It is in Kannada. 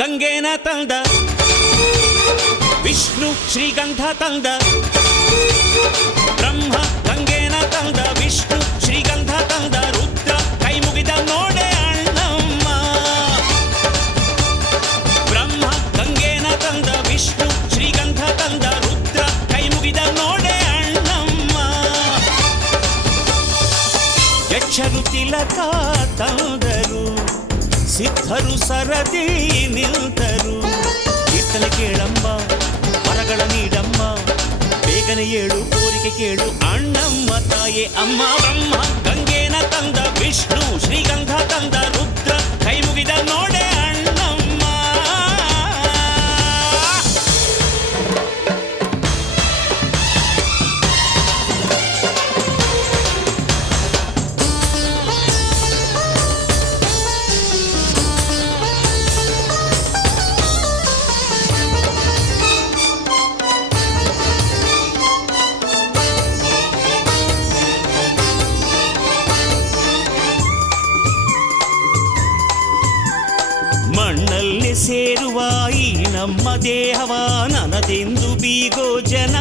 ಗಂಗೆನ ತಂದ, ವಿಷ್ಣು ಶ್ರೀಗಂಧ ತಂದ. ಬ್ರಹ್ಮ ಗಂಗೆನ ತಂದ, ವಿಷ್ಣು ಶ್ರೀಗಂಧ ತಂದ. ರುದ್ರ ಕೈ ಮುಗಿದ ನೋಡೆ ಅಣ್ಣಮ್ಮ. ಬ್ರಹ್ಮ ಗಂಗೆನ ತಂದ, ವಿಷ್ಣು ಶ್ರೀಗಂಧ ತಂದ. ರುದ್ರ ಕೈ ಮುಗಿದ ನೋಡೆ ಅಣ್ಣಮ್ಮ. ಯಕ್ಷರು ತಿಲಕ ತಂದರು, ಸಿದ್ಧರು ಸರದಿ ನಿಲ್ತರು. ಕೀರ್ತನೆ ಕೇಳಮ್ಮ, ವರಗಳ ನೀಡಮ್ಮ, ಬೇಗನೆ ಏಳು ಕೋರಿಕೆ ಕೇಳು ಅಣ್ಣಮ್ಮ ತಾಯೇ ಅಮ್ಮ. ಬ್ರಹ್ಮ ಗಂಗೆನ ತಂದ, ವಿಷ್ಣು ಶ್ರೀಗಂಧ ತಂದ. ರುದ್ರ ಕೈ ಮುಗಿದ ನೋಡೆ ಅಣ್ಣಮ್ಮ. ಮಣ್ಣಲ್ಲಿ ಸೇರುವ ಈ ನಮ್ಮ ದೇಹವ ನನದೆಂದು ಬೀಗೋ ಜನ.